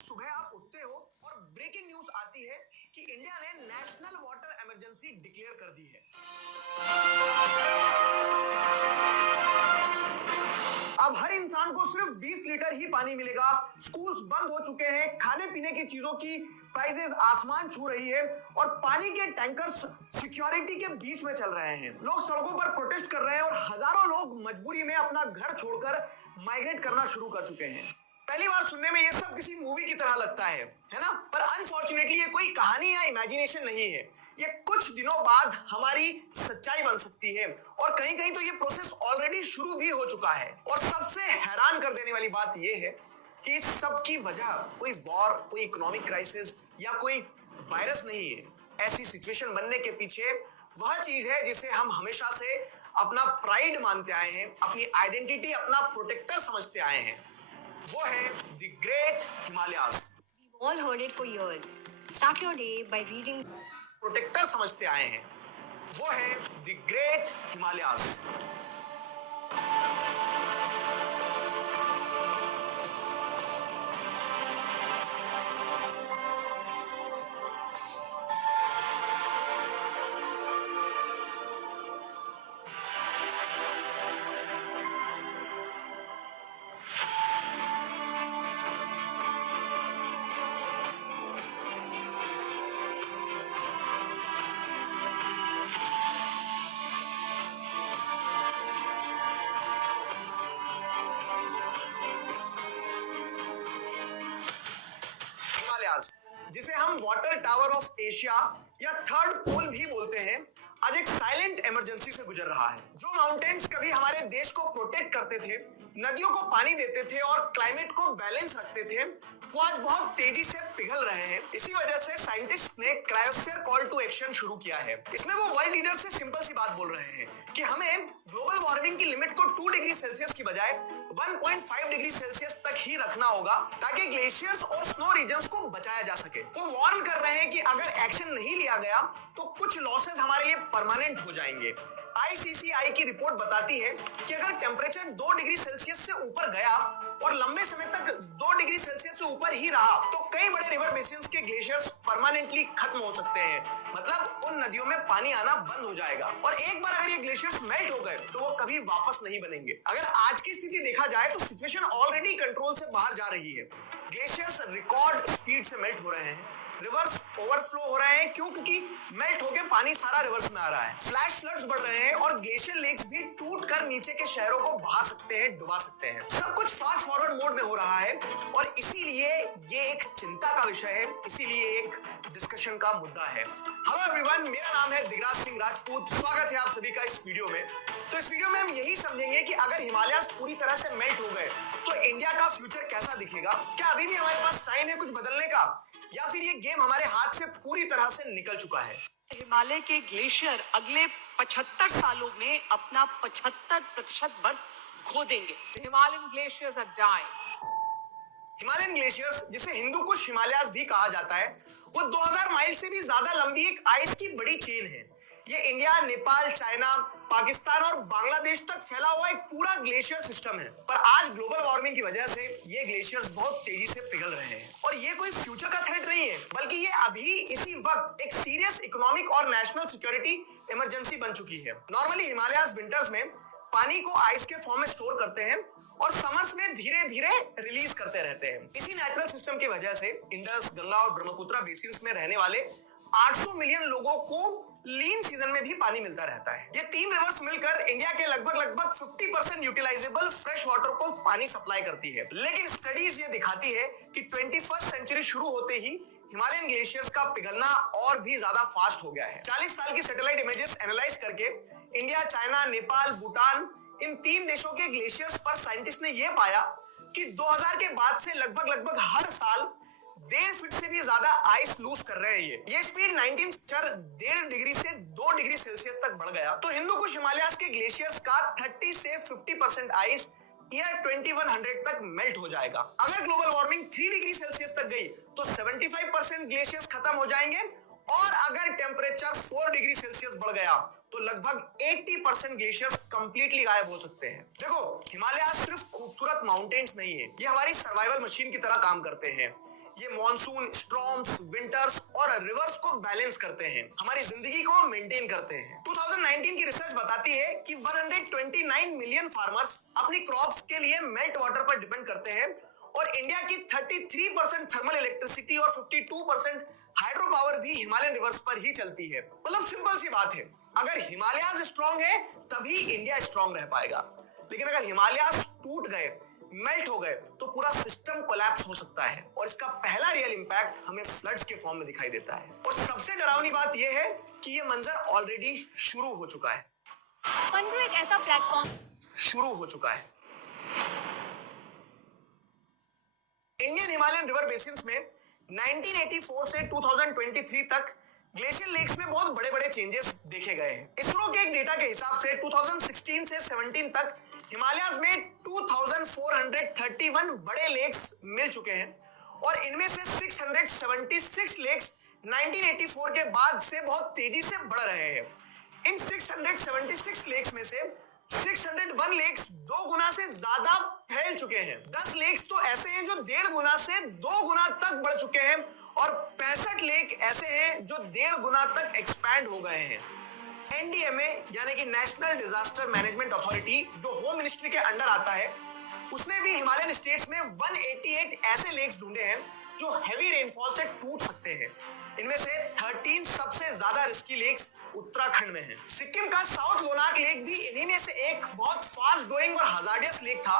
सुबह आप उठते हो और ब्रेकिंग न्यूज आती है कि इंडिया ने नेशनल वाटर इमरजेंसी डिक्लेयर कर दी है। अब हर इंसान को सिर्फ 20 लीटर ही पानी मिलेगा। स्कूल्स बंद हो चुके हैं, खाने पीने की चीजों की प्राइसेस आसमान छू रही है और पानी के टैंकर्स सिक्योरिटी के बीच में चल रहे हैं। लोग सड़कों पर प्रोटेस्ट कर रहे हैं और हजारों लोग मजबूरी में अपना घर छोड़कर माइग्रेट करना शुरू कर चुके हैं। पहली बार सुनने में ये सब किसी मूवी की तरह लगता है ना? पर अनफॉर्चुनेटली ये कोई कहानी या इमेजिनेशन नहीं है। ये कुछ दिनों बाद हमारी सच्चाई बन सकती है और कहीं कहीं तो ये प्रोसेस ऑलरेडी शुरू भी हो चुका है। और सबसे हैरान कर देने वाली बात ये है कि इस सब की वजह कोई वॉर, कोई इकोनॉमिक क्राइसिस या कोई वायरस नहीं है। ऐसी सिचुएशन बनने के पीछे वह चीज है जिसे हम हमेशा से अपना प्राइड मानते आए हैं, अपनी आइडेंटिटी, अपना प्रोटेक्टर समझते आए हैं। वो है the great Himalayas. All heard it for years. Start your day by reading. Protector समझते आए हैं। वो है द ग्रेट हिमालयास। हिमालयास, जिसे हम वाटर टावर ऑफ एशिया या थर्ड पोल भी बोलते हैं, आज एक साइलेंट इमरजेंसी से गुजर रहा है। जो माउंटेन्स कभी हमारे देश को प्रोटेक्ट करते थे, नदियों को पानी देते थे और क्लाइमेट को बैलेंस रखते थे, वो आज बहुत तेजी से पिघल रहे हैं। इसी वजह से साइंटिस्ट ने क्रायोस्फीयर कॉल टू एक्शन शुरू किया है। इसमें वो वर्ल्ड लीडर से सिंपल सी बात बोल रहे हैं कि हमें ग्लोबल वार्मिंग की लिमिट को 2 डिग्री सेल्सियस की बजाय 1.5 डिग्री सेल्सियस तक ही रखना होगा ताकि ग्लेशियर्स और स्नो रीजन्स को बचाया जा सके। वो वार्न कर रहे हैं कि अगर एक्शन नहीं लिया गया तो कुछ लॉसेस हमारे लिए परमानेंट हो जाएंगे। आईसीसीआई की रिपोर्ट बताती है कि अगर टेम्परेचर 2 डिग्री सेल्सियस से ऊपर गया और लंबे समय तक 2 डिग्री सेल्सियस से ऊपर ही रहा तो कई बड़े रिवर बेसिन्स के ग्लेशियर्स परमानेंटली खत्म हो सकते हैं। मतलब उन नदियों में पानी आना बंद हो जाएगा और एक बार अगर ये ग्लेशियर्स मेल्ट हो गए तो वो कभी वापस नहीं बनेंगे। अगर आज की स्थिति देखा जाए तो सिचुएशन ऑलरेडी कंट्रोल से बाहर जा रही है। ग्लेशियर्स रिकॉर्ड स्पीड से मेल्ट हो रहे हैं, रिवर्स ओवरफ्लो हो रहे हैं। क्यों? क्योंकि मेल्ट होके पानी सारा रिवर्स में आ रहा है। फ्लैश फ्लड्स बढ़ रहे हैं और ग्लेशियर लेक्स भी टूटकर नीचे के शहरों को बहा सकते हैं, डुबा सकते हैं। सब कुछ फास्ट फॉरवर्ड मोड में हो रहा है और इसीलिए ये एक चिंता का विषय है, इसीलिए एक डिस्कशन का मुद्दा है। हेलो एवरीवन, मेरा नाम है दिगराज सिंह राजपूत। स्वागत है आप सभी का इस वीडियो में। तो इस वीडियो में हम यही समझेंगे कि अगर हिमालयास पूरी तरह से मेल्ट हो गए तो इंडिया का फ्यूचर कैसा दिखेगा। क्या अभी भी हमारे पास टाइम है कुछ बदलने का, या फिर ये गेम हमारे हाथ से पूरी तरह से निकल चुका है। हिमालय के ग्लेशियर अगले 75 सालों में अपना 75% बर्फ खो देंगे। Himalayan glaciers are dying. Himalayan glaciers, जिसे हिंदू कुश हिमालयास भी कहा जाता है, वो 2000 माइल से भी ज्यादा लंबी एक आइस की बड़ी चेन है। ये इंडिया, नेपाल, चाइना, पाकिस्तान और बांग्लादेश तक फैला हुआ एक पूरा ग्लेशियर सिस्टम है। पर आज ग्लोबल वार्मिंग की वजह से ये ग्लेशियर्स बहुत तेजी से पिघल रहे हैं और ये कोई फ्यूचर का थ्रेट नहीं है, बल्कि ये अभी इसी वक्त एक सीरियस इकोनॉमिक और नेशनल सिक्योरिटी इमरजेंसी बन चुकी है। नॉर्मली हिमालयास विंटर्स में पानी को आइस के फॉर्म में स्टोर करते हैं और समर्स में धीरे धीरे रिलीज करते रहते हैं। इसी नेचुरल सिस्टम की वजह से इंडस, गंगा और ब्रह्मपुत्र बेसिन्स में रहने वाले 800 मिलियन लोगों को लीन सीजन में भी पानी मिलता रहता है। ये 3 रिवर्स मिलकर इंडिया के लगभग 50% यूटिलाइजेबल फ्रेश वाटर को पानी सप्लाई करती है। लेकिन स्टडीज ये दिखाती है कि 21st सेंचुरी शुरू होते ही हिमालयन ग्लेशियर्स का पिघलना और भी ज्यादा फास्ट हो गया है। 40 साल की सैटेलाइट इमेजेस एनालाइज करके इंडिया, चाइना, नेपाल, भूटान, इन 3 देशों के ग्लेशियर्स पर साइंटिस्ट ने यह पाया कि 2000 के बाद से लगभग हर साल 1.5 फीट से भी ज्यादा आइस लूज कर रहे हैं। ये स्पीड 1.5 डिग्री से 2 डिग्री सेल्सियस तक बढ़ गया। तो हिंदू कुश हिमालयास के ग्लेशियर्स का 30 से 50% आइस ईयर 2100 तक मेल्ट हो जाएगा। अगर ग्लोबल वार्मिंग 3 डिग्री सेल्सियस तक गई तो 75% ग्लेशियर्स खत्म हो जाएंगे और अगर टेम्परेचर 4 डिग्री सेल्सियस बढ़ गया तो लगभग 80% ग्लेशियर्स कंप्लीटली गायब हो सकते हैं। देखो, हिमालयास सिर्फ खूबसूरत माउंटेन्स नहीं है, ये हमारी सर्वाइवल मशीन की तरह काम करते हैं। ये मॉनसून, स्टॉर्म्स, विंटर्स और रिवर्स को बैलेंस करते हैं, हमारी जिंदगी को मेंटेन करते हैं। 2019 की रिसर्च बताती है कि 129 मिलियन फार्मर्स अपनी क्रॉप्स के लिए मेल्ट वाटर पर डिपेंड करते हैं और इंडिया की 33% थर्मल इलेक्ट्रिसिटी और 52% हाइड्रो पावर भी हिमालयन रिवर्स पर ही चलती है। मतलब सिंपल सी बात है, अगर हिमालयाज स्ट्रांग है तभी इंडिया स्ट्रांग रह पाएगा, लेकिन अगर हिमालयाज टूट गए, मेल्ट हो गए तो पूरा सिस्टम कोलैप्स हो सकता है और इसका पहला रियल इंपैक्ट हमें फ्लड्स के फॉर्म में दिखाई देता है। और सबसे डरावनी बात यह है कि यह मंजर ऑलरेडी शुरू हो चुका है। मनगुरु एक ऐसा प्लेटफॉर्म शुरू हो चुका है। इंडियन हिमालयन रिवर बेसिन्स में 1984 से 2023 तक ग्लेशियर लेक्स में बहुत बड़े-बड़े चेंजेस देखे गए हैं। इसरो के एक डेटा के हिसाब से 2016 से 17 तक हिमालयाज में 2431 बड़े लेक्स मिल चुके हैं और इनमें से 676 लेक्स 1984 के बाद से बहुत तेजी से बढ़ रहे हैं। इन 676 लेक्स में से 601 लेक्स 2 गुना से ज्यादा फैल चुके हैं। 10 लेक्स तो ऐसे हैं जो 1.5 गुना से 2 गुना तक बढ़ चुके हैं और 65 लेक ऐसे हैं जो 1.5 गुना तक एक्सपैंड हो गए हैं। एनडीएमए यानी कि नेशनल डिजास्टर मैनेजमेंट अथॉरिटी, जो होम मिनिस्ट्री के अंडर आता है, उसने भी हिमालयन स्टेट्स में 188 ऐसे लेक्स ढूंढे हैं जो हैवी रेनफॉल से टूट सकते हैं। इनमें से 13 सबसे ज्यादा रिस्की लेक्स उत्तराखंड में हैं। सिक्किम का साउथ लोनाक लेक भी इन्हीं में से एक बहुत फास्ट ग्रोइंग और हजार्डियस लेक था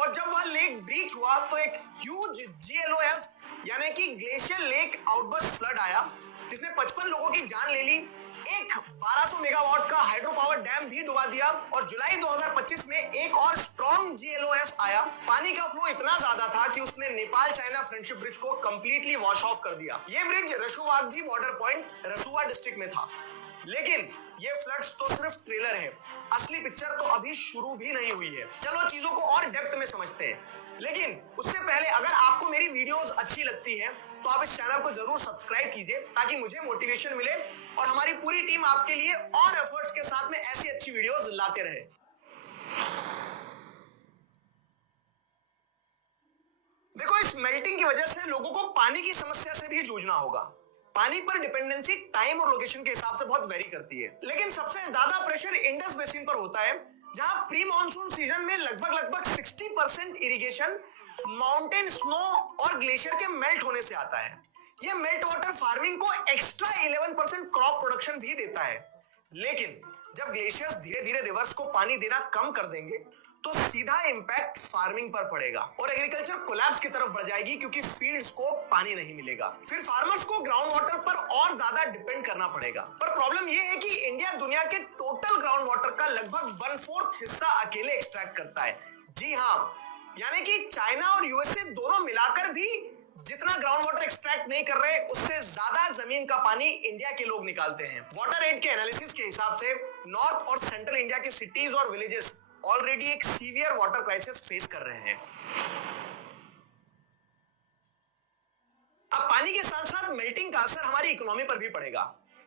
और जब वह लेक ब्रीच हुआ तो एक ह्यूज GLOF यानी कि ग्लेशियर लेक आउटबर्स्ट फ्लड आया, जिसने 55 लोगों की जान ले ली। एक 1200 मेगावाट का हाइड्रो पावर डैम भी डुबा दिया और जुलाई 2025 में एक और स्ट्रॉन्ग GLOF आया। पानी का फ्लो इतना ज्यादा था कि उसने नेपाल चाइना फ्रेंडशिप ब्रिज को कंप्लीटली वॉश ऑफ कर दिया। ये bridge Rasuwagadhi border point Rasuwa district में था। लेकिन ये फ्लड्स तो सिर्फ ट्रेलर है, असली पिक्चर तो अभी शुरू भी नहीं हुई है। चलो चीजों को और डेप्थ में समझते हैं, लेकिन उससे पहले अगर आपको मेरी वीडियोस अच्छी लगती हैं तो आप इस चैनल को जरूर सब्सक्राइब कीजिए ताकि मुझे मोटिवेशन मिले और हमारी पूरी टीम आपके लिए और एफर्ट्स के साथ में ऐसी अच्छी वीडियोस लाते रहे। देखो, इस मेल्टिंग की वजह से लोगों को पानी की समस्या से भी जूझना होगा। पानी पर डिपेंडेंसी टाइम और लोकेशन के हिसाब से बहुत वेरी करती है, लेकिन सबसे ज्यादा प्रेशर इंडस बेसिन पर होता है, जहां प्री मानसून सीजन में लगभग 60% इरिगेशन माउंटेन स्नो और ग्लेशियर के मेल्ट होने से आता है। यह मेल्ट वाटर फार्मिंग को एक्स्ट्रा 11% क्रॉप प्रोडक्शन भी देता है। लेकिन जब ग्लेशियर्स धीरे धीरे रिवर्स को पानी देना कम कर देंगे तो सीधा इंपैक्ट फार्मिंग पर पड़ेगा और एग्रीकल्चर कोलैप्स की तरफ बढ़ जाएगी, क्योंकि फील्ड्स को पानी नहीं मिलेगा। फिर फार्मर्स को ग्राउंड वाटर पर और ज्यादा डिपेंड करना पड़ेगा। पर प्रॉब्लम यह है कि इंडिया दुनिया के टोटल ग्राउंड वाटर का लगभग 1/4 हिस्सा अकेले एक्सट्रैक्ट करता है। जी हाँ, यानी कि चाइना और यूएसए दोनों मिलाकर भी जितना ग्राउंड वाटर एक्सट्रैक्ट नहीं कर रहे, उससे ज्यादा जमीन का पानी इंडिया के लोग निकालते हैं। वाटर एड के एनालिसिस के हिसाब से नॉर्थ और सेंट्रल इंडिया के सिटीज और विलेजेस ऑलरेडी एक सीवियर वाटर क्राइसिस फेस कर रहे हैं। अब पानी के साथ साथ मेल्टिंग का असर हमारी इकोनॉमी पर भी पड़ेगा।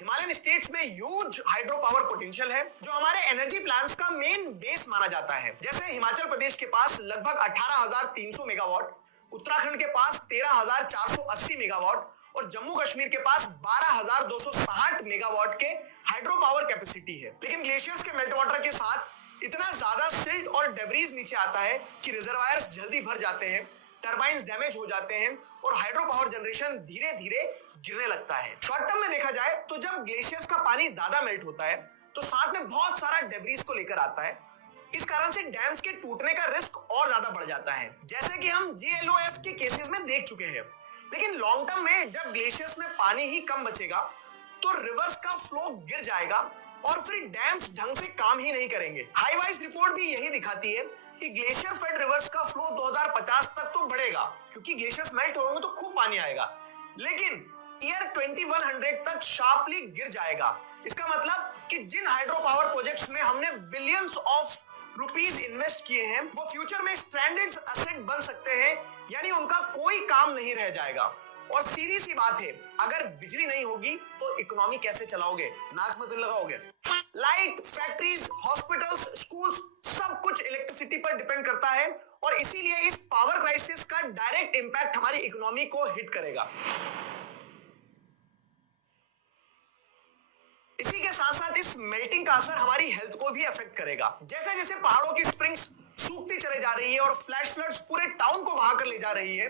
हिमालयन स्टेट्स में ह्यूज हाइड्रो पावर पोटेंशियल है, जो हमारे एनर्जी प्लांट्स का मेन बेस माना जाता है। जैसे हिमाचल प्रदेश के पास लगभग 18,300 मेगावाट, उत्तराखंड के पास 13,480 मेगावाट और जम्मू कश्मीर के पास 12,260 मेगावाट के हाइड्रो पावर कैपेसिटी है। लेकिन ग्लेशियर्स के मेल्ट वाटर के साथ इतना ज्यादा सिल्ट और डेब्रीज नीचे आता है कि रिजर्वायर्स जल्दी भर जाते हैं, टरबाइंस डैमेज हो जाते हैं और हाइड्रो पावर जनरेशन धीरे धीरे गिरने लगता है। शॉर्ट टर्म में देखा जाए तो जब ग्लेशियर्स का पानी ज्यादा मेल्ट होता है तो साथ में बहुत सारा डेब्रीज को लेकर आता है। इस कारण से डैम्स के टूटने का रिस्क और ज्यादा बढ़ जाता है, जैसे कि हम GLOF के केसेस में देख चुके हैं। लेकिन लॉन्ग टर्म में जब ग्लेशियर्स में पानी ही कम बचेगा तो रिवर्स का फ्लो गिर जाएगा और फिर डैम्स ढंग से काम ही नहीं करेंगे। हाईवाइज रिपोर्ट भी यही दिखाती है कि ग्लेशियर फेड रिवर्स का फ्लो 2050 तक तो बढ़ेगा, क्योंकि ग्लेशियर्स मेल्ट होंगे तो खूब पानी आएगा, लेकिन ईयर 2100 तक शार्पली गिर जाएगा। इसका मतलब कि जिन हाइड्रो पावर प्रोजेक्ट्स में हमने बिलियंस ऑफ रुपीस इन्वेस्ट किए हैं, वो फ्यूचर में स्ट्रैंडेड एसेट बन सकते हैं, यानी उनका कोई काम नहीं रह जाएगा। और सीधी सी बात है, अगर बिजली नहीं होगी तो इकोनॉमी कैसे चलाओगे, नाक में बिल लगाओगे? लाइट, फैक्ट्रीज, हॉस्पिटल्स, स्कूल्स, सब कुछ इलेक्ट्रिसिटी पर डिपेंड करता है और इसीलिए इस पावर क्राइसिस का डायरेक्ट इंपैक्ट हमारी इकोनॉमी को हिट करेगा। इसी के साथ साथ इस मेल्टिंग का असर हमारी हेल्थ को भी अफेक्ट करेगा। जैसे जैसे पहाड़ों की स्प्रिंग्स सूखती चले जा रही है और फ्लैश फ्लड्स पूरे टाउन को बहाकर ले जा रही है,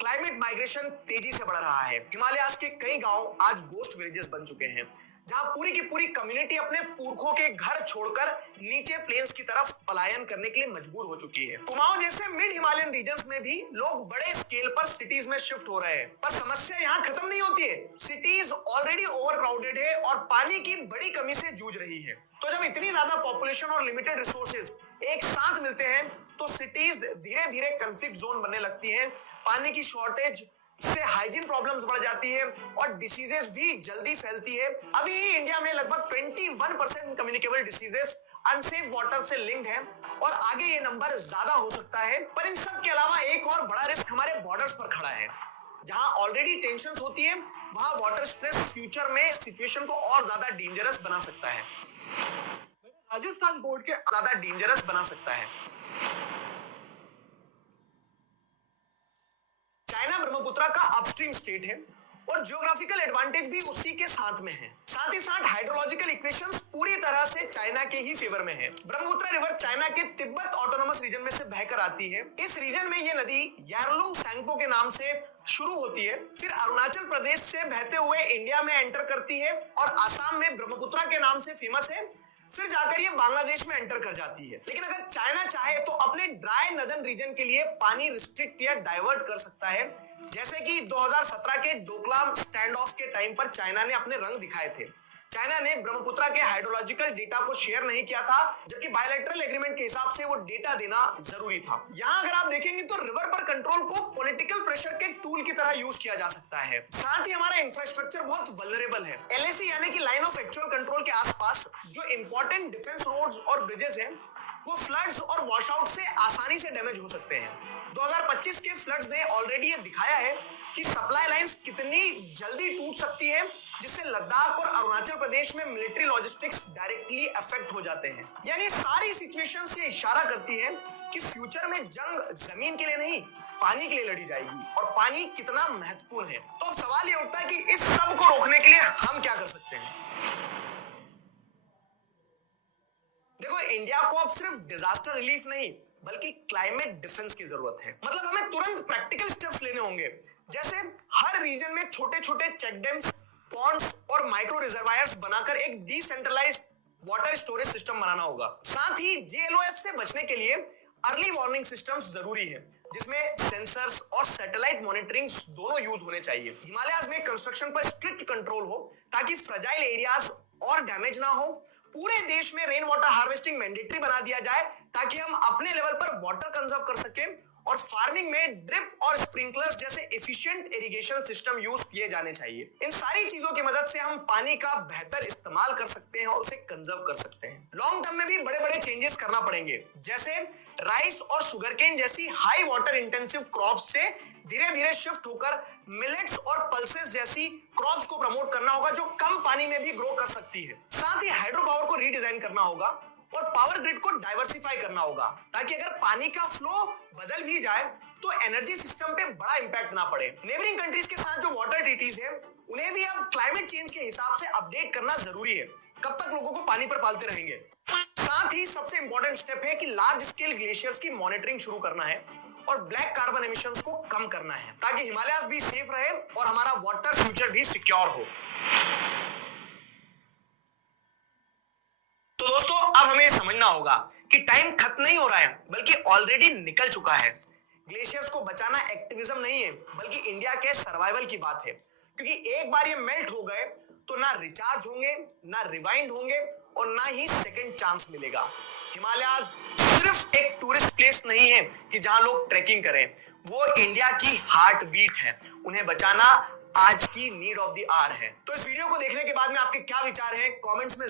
क्लाइमेट माइग्रेशन तेजी से बढ़ रहा है। हिमालयाज के कई गांव आज गोस्ट विलेजेस बन चुके हैं, जहां पूरी की पूरी कम्युनिटी अपने पुरखों के घर छोड़कर नीचे प्लेन्स की तरफ पलायन करने के लिए मजबूर हो चुकी है। कुमाऊं जैसे मिड हिमालयन रीजन्स में भी लोग बड़े स्केल पर सिटीज में शिफ्ट हो रहे हैं, पर समस्या यहाँ खत्म नहीं होती है। सिटीज ऑलरेडी ओवरक्राउडेड है और पानी की बड़ी कमी से जूझ रही है। तो जब इतनी ज्यादा पॉपुलेशन और लिमिटेड रिसोर्सेज एक साथ मिलते हैं तो सिटीज धीरे धीरे कॉन्फ्लिक्ट जोन बनने लगती हैं। पानी की शॉर्टेज से हाइजीन प्रॉब्लम्स बढ़ जाती है और डिसीजेस भी जल्दी फैलती है। अभी ही इंडिया में लगभग 21% कम्युनिकेबल डिसीजेस अनसेफ वाटर से लिंक्ड है और आगे ये नंबर ज्यादा हो सकता है। पर इन सब के अलावा एक और बड़ा रिस्क हमारे बॉर्डर्स पर खड़ा है। जहां ऑलरेडी टेंशंस होती है, वहां वाटर स्ट्रेस फ्यूचर में सिचुएशन को और ज्यादा डेंजरस बना सकता है। राजस्थान बोर्ड के ज्यादा डेंजरस बना सकता है। चाइना ब्रह्मपुत्र का अपस्ट्रीम स्टेट है और जियोग्राफिकल एडवांटेज भी उसी के साथ में है। साथ ही साथ हाइड्रोलॉजिकल इक्वेशंस पूरी तरह से चाइना के ही फेवर में है। ब्रह्मपुत्र रिवर चाइना के तिब्बत ऑटोनोमस रीजन में से बहकर आती है। इस रीजन में ये नदी यारलुंग सैंगपो के नाम से शुरू होती है, फिर अरुणाचल प्रदेश से बहते हुए इंडिया में एंटर करती है और आसाम में ब्रह्मपुत्र के नाम से फेमस है, फिर जाकर ये बांग्लादेश में एंटर कर जाती है। लेकिन अगर चाइना चाहे तो अपने ड्राई नदर्न रीजन के लिए पानी रिस्ट्रिक्ट या डाइवर्ट कर सकता है, जैसे कि 2017 के डोकलाम स्टैंड ऑफ के टाइम पर चाइना ने अपने रंग दिखाए थे। चाइना ने ब्रह्मपुत्र के हाइड्रोलॉजिकल डेटा को शेयर नहीं किया था, जबकि बायलैटरल एग्रीमेंट के हिसाब से वो डेटा देना जरूरी था। यहाँ अगर आप देखेंगे तो रिवर पर कंट्रोल को पॉलिटिकल प्रेशर के टूल की तरह यूज किया जा सकता है। साथ ही हमारा इंफ्रास्ट्रक्चर बहुत वल्नरेबल है। LAC यानी कि लाइन ऑफ एक्चुअल कंट्रोल के आसपास जो इंपॉर्टेंट डिफेंस रोड्स और ब्रिजेस हैं, वो फ्लड्स और वॉशआउट से आसानी से डैमेज हो सकते हैं। 2025 के फ्लड्स ने ऑलरेडी ये दिखाया है कि सप्लाई लाइंस कितनी जल्दी टूट सकती है, जिससे लद्दाख और अरुणाचल प्रदेश में मिलिट्री लॉजिस्टिक्स डायरेक्टली अफेक्ट हो जाते हैं। यानी सारी सिचुएशन से इशारा करती है कि फ्यूचर में जंग जमीन के लिए नहीं, पानी के लिए लड़ी जाएगी और पानी कितना महत्वपूर्ण है। तो सवाल ये उठता है कि इस सब को रोकने के लिए हम क्या कर सकते हैं। देखो, इंडिया को अब सिर्फ डिजास्टर रिलीफ नहीं बल्कि क्लाइमेट डिफेंस की जरूरत है। मतलब हमें तुरंत प्रैक्टिकल स्टेप्स लेने होंगे, जैसे हर रीजन में छोटे छोटे चेक डैम्स, पॉन्ड्स और माइक्रो रिजर्वायर्स बनाकर एक डिसेंट्रलाइज्ड वाटर स्टोरेज सिस्टम बनाना होगा। साथ ही JLOF से बचने के लिए अर्ली वार्निंग सिस्टम्स जरूरी है, जिसमें सेंसर्स और सैटेलाइट मॉनिटरिंग दोनों यूज होने चाहिए। हिमालयाज में कंस्ट्रक्शन पर स्ट्रिक्ट कंट्रोल हो ताकि फ्रजाइल एरियाज और डैमेज ना हो। पूरे देश में रेन वाटर हार्वेस्टिंग मैंडेटरी बना दिया जाए ताकि हम अपने लेवल पर वाटर कंजर्व कर सकें और फार्मिंग में ड्रिप और स्प्रिंकलर्स जैसे एफिशिएंट इरिगेशन सिस्टम यूज किए जाने चाहिए। इन सारी चीजों की मदद से हम पानी का बेहतर इस्तेमाल कर सकते हैं और उसे कंजर्व कर सकते हैं। लॉन्ग टर्म में भी बड़े बड़े चेंजेस करना पड़ेंगे, जैसे राइस और शुगरकेन जैसी हाई वाटर इंटेंसिव क्रॉप्स से धीरे धीरे शिफ्ट होकर मिलेट्स और पल्सेस जैसी क्रॉप्स को प्रमोट करना होगा जो कम पानी में भी ग्रो कर सकती है। साथ ही हाइड्रो पावर को रीडिजाइन करना होगा और पावर ग्रिड को डाइवर्सिफाई करना होगा, ताकि अगर पानी का फ्लो बदल भी जाए तो एनर्जी सिस्टम पे बड़ा इंपैक्ट ना पड़े। नेबरिंग कंट्रीज के साथ जो वाटर ट्रीटीज है, उन्हें भी अब क्लाइमेट चेंज के हिसाब से अपडेट करना जरूरी है। कब तक लोगों को पानी पर पालते रहेंगे। साथ ही सबसे इंपॉर्टेंट स्टेप है कि लार्ज स्केल ग्लेशियर्स की मॉनिटरिंग शुरू करना है और ब्लैक कार्बन एमिशंस को कम करना है, ताकि हिमालयाज भी सेफ रहे और हमारा वाटर फ्यूचर भी सिक्योर हो। तो दोस्तों, अब हमें समझना होगा कि टाइम खत्म नहीं हो रहा है बल्कि ऑलरेडी निकल चुका है। ग्लेशियर्स को बचाना एक्टिविज्म नहीं है बल्कि इंडिया के सर्वाइवल की बात है, क्योंकि एक बार ये मेल्ट हो गए तो ना रिचार्ज होंगे, ना रिवाइंड होंगे और ना ही सेकंड चांस मिलेगा। हिमालयाज सिर्फ एक टूरिस्ट प्लेस नहीं है कि जहां लोग ट्रैकिंग करें, वो इंडिया की हार्ट बीट है। उन्हें बचाना आज की नीड ऑफ द आवर है। तो इस वीडियो को देखने के बाद में आपके क्या विचार हैं, कमेंट्स में